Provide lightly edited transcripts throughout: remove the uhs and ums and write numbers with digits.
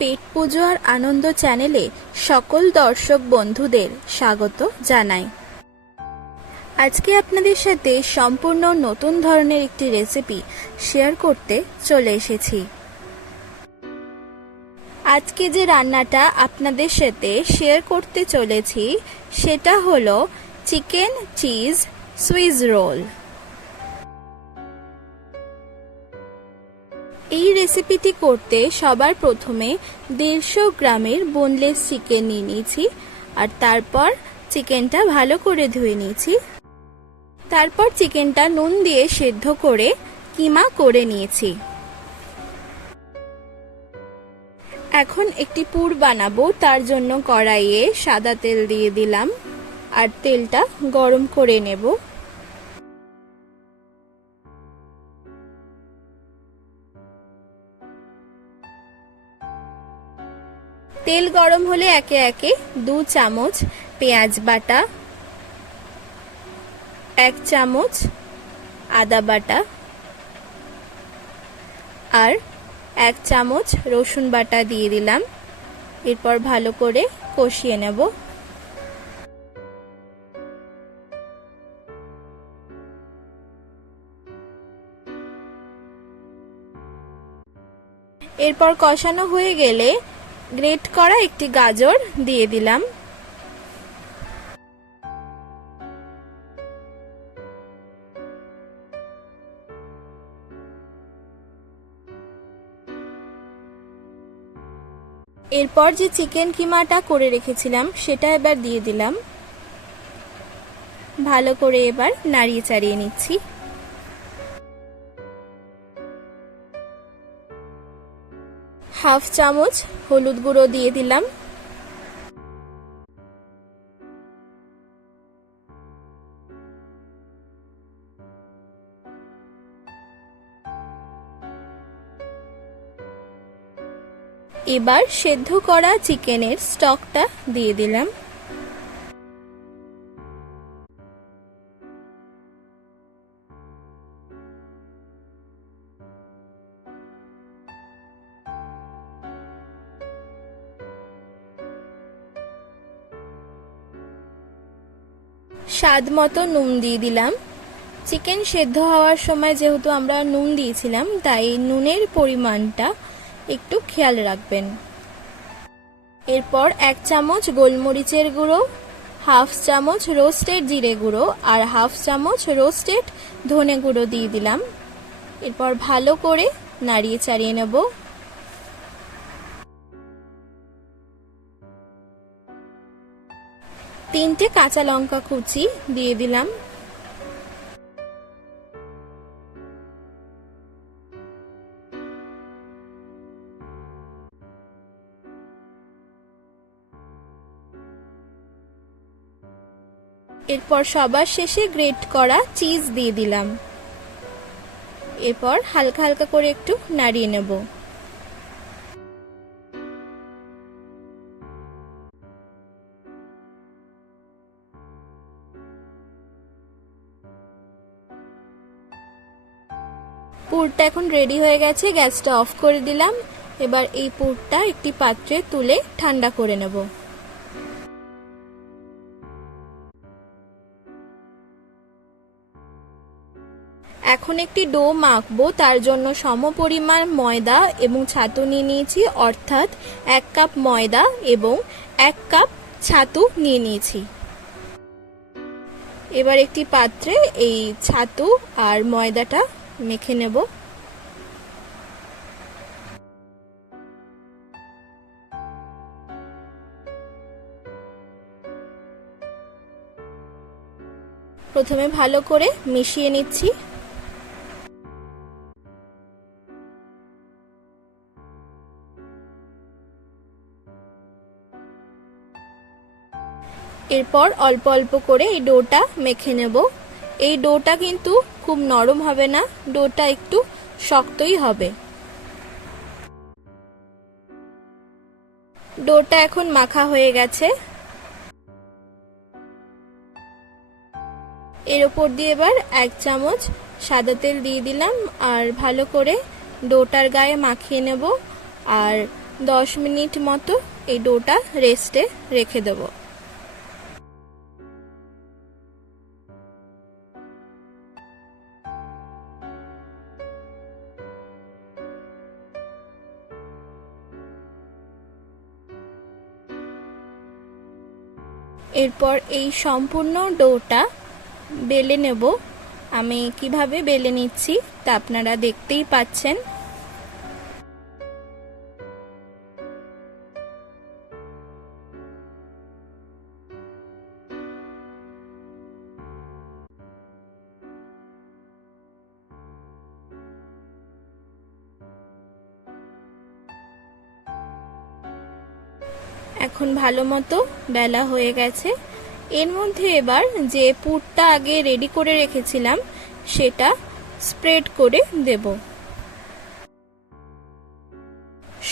পেট পুজো আর আনন্দ চ্যানেলে সকল দর্শক বন্ধুদের স্বাগত জানাই। আজকে আপনাদের সাথে সম্পূর্ণ নতুন ধরনের একটি রেসিপি শেয়ার করতে চলে এসেছি। আজকে যে রান্নাটা আপনাদের সাথে শেয়ার করতে চলেছি সেটা হলো চিকেন চিজ সুইস রোল। এই রেসিপিটি করতে সবার প্রথমে 150 গ্রামের বোনলেস চিকেন নিয়ে নিয়েছি আর তারপর চিকেনটা ভালো করে ধুয়ে নিয়েছি। তারপর চিকেনটা নুন দিয়ে সেদ্ধ করে কিমা করে নিয়েছি। এখন একটি পুর বানাবো, তার জন্য কড়াইয়ে সাদা তেল দিয়ে দিলাম আর তেলটা গরম করে নেব। তেল গরম হলে একে একে 2 চামচ পেঁয়াজ বাটা, 1 চামচ আদা বাটা আর 1 চামচ রসুন বাটা দিয়ে দিলাম। এরপর ভালো করে কষিয়ে নেব। এরপর কষানো হয়ে গেলে গ্রেট করা একটি গাজর দিয়ে দিলাম। এরপর যে চিকেন কিমাটা করে রেখেছিলাম সেটা এবার দিয়ে দিলাম। ভালো করে এবার নাড়িয়ে চাড়িয়ে নিচ্ছি। হাফ চামচ হলুদ গুঁড়ো দিয়ে দিলাম। এবার সেদ্ধ করা চিকেনের স্টকটা দিয়ে দিলাম। স্বাদ মতো নুন দিয়ে দিলাম। চিকেন সেদ্ধ হওয়ার সময় যেহেতু আমরা নুন দিয়েছিলাম তাই নুনের পরিমাণটা একটু খেয়াল রাখবেন। এরপর 1 চামচ গোলমরিচের গুঁড়ো, হাফ চামচ রোস্টেড জিরে গুঁড়ো আর হাফ চামচ রোস্টেড ধনে গুঁড়ো দিয়ে দিলাম। এরপর ভালো করে নাড়িয়ে চাড়িয়ে নেব। তিনটে কাঁচা লঙ্কা কুচি দিয়ে দিলাম। এরপর সবার শেষে গ্রেট করা চিজ দিয়ে দিলাম। এরপর হালকা হালকা করে একটু নাড়িয়ে নেব। পুরটা এখন রেডি হয়ে গেছে, গ্যাসটা অফ করে দিলাম। এবার এই পুরটা একটি পাত্রে তুলে ঠান্ডা করে নেব। এখন একটি ডো মাখবো, তার জন্য সমপরিমাণ ময়দা এবং ছাতু নিয়ে নিয়েছি, অর্থাৎ 1 কাপ ময়দা এবং 1 কাপ ছাতু নিয়ে নিয়েছি। এবার একটি পাত্রে এই ছাতু আর ময়দাটা মেখে নেব। প্রথমে ভালো করে মিশিয়ে নিচ্ছি। এরপর অল্প অল্প করে এই ডোটা মেখে নেব। এই ডোটা কিন্তু খুব নরম হবে না, ডোটা একটু শক্তই হবে। ডোটা এখন মাখা হয়ে গেছে। এর উপর দিয়ে এবার 1 চামচ সাদা তেল দিয়ে দিলাম আর ভালো করে ডোটার গায়ে মাখিয়ে নেব। আর 10 মিনিট মতো এই ডোটা রেস্টে রেখে দেব। এরপর এই সম্পূর্ণ ডোটা বেলে নেব। আমি কিভাবে বেলে নিচ্ছি তা আপনারা দেখতেই পাচ্ছেন। এখন ভালো মতো বেলা হয়ে গেছে। এর মধ্যে এবার যে পুরটা আগে রেডি করে রেখেছিলাম সেটা স্প্রেড করে দেব।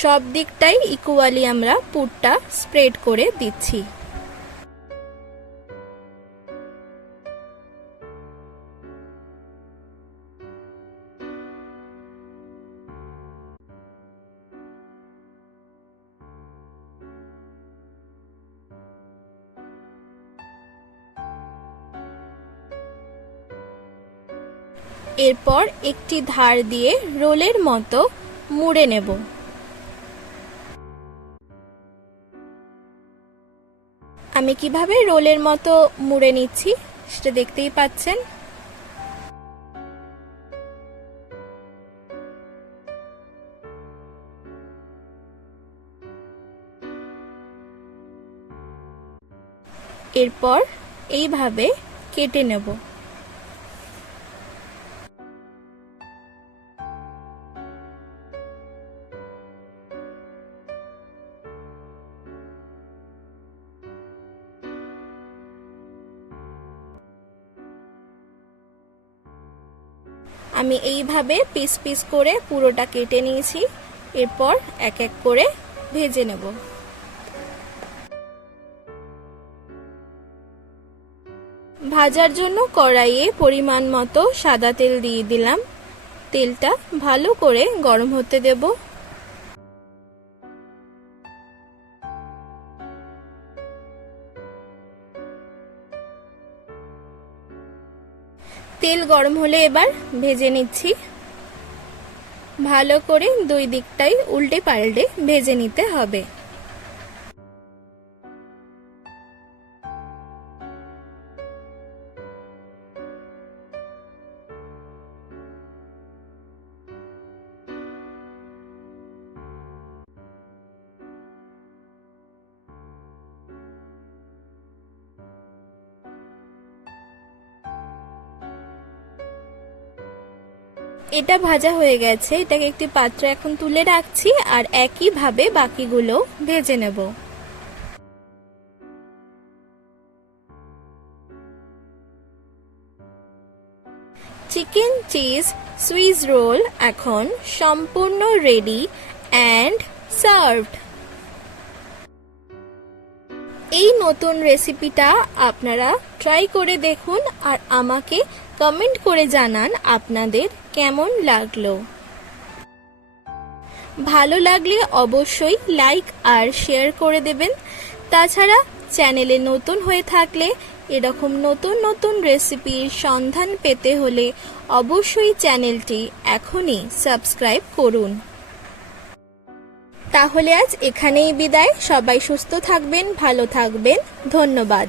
সব দিকটাই ইকুয়ালি আমরা পুরটা স্প্রেড করে দিচ্ছি। এরপর একটি ধার দিয়ে রোলের মতো মুড়ে নেব। আমি কিভাবে রোলের মতো মুড়ে নিচ্ছি সেটা দেখতেই পাচ্ছেন। এরপর এইভাবে কেটে নেব। আমি এইভাবে পিস পিস করে পুরোটা কেটে নিয়েছি। এরপর এক এক করে ভেজে নেব। ভাজার জন্য কড়াইয়ে পরিমাণ মতো সাদা তেল দিয়ে দিলাম। তেলটা ভালো করে গরম হতে দেব। তেল গরম হলে এবার ভেজে নিচ্ছি। ভালো করে দুই দিকটাই উল্টে পাল্টে ভেজে নিতে হবে। এটা ভাজা হয়ে গেছে। এটাকে একটি পাত্রে এখন তুলে রাখছি আর একইভাবে বাকিগুলো ভেজে নেব। চিকেন চিজ সুইস রোল এখন সম্পূর্ণ রেডি অ্যান্ড সার্ভড। এই নতুন রেসিপিটা আপনারা ট্রাই করে দেখুন আর আমাকে কমেন্ট করে জানান আপনাদের কেমন লাগলো। ভালো লাগলে অবশ্যই লাইক আর শেয়ার করে দেবেন। তাছাড়া চ্যানেলে নতুন হয়ে থাকলে এরকম নতুন নতুন রেসিপির সন্ধান পেতে হলে অবশ্যই চ্যানেলটি এখনই সাবস্ক্রাইব করুন। তাহলে আজ এখানেই বিদায়। সবাই সুস্থ থাকবেন, ভালো থাকবেন। ধন্যবাদ।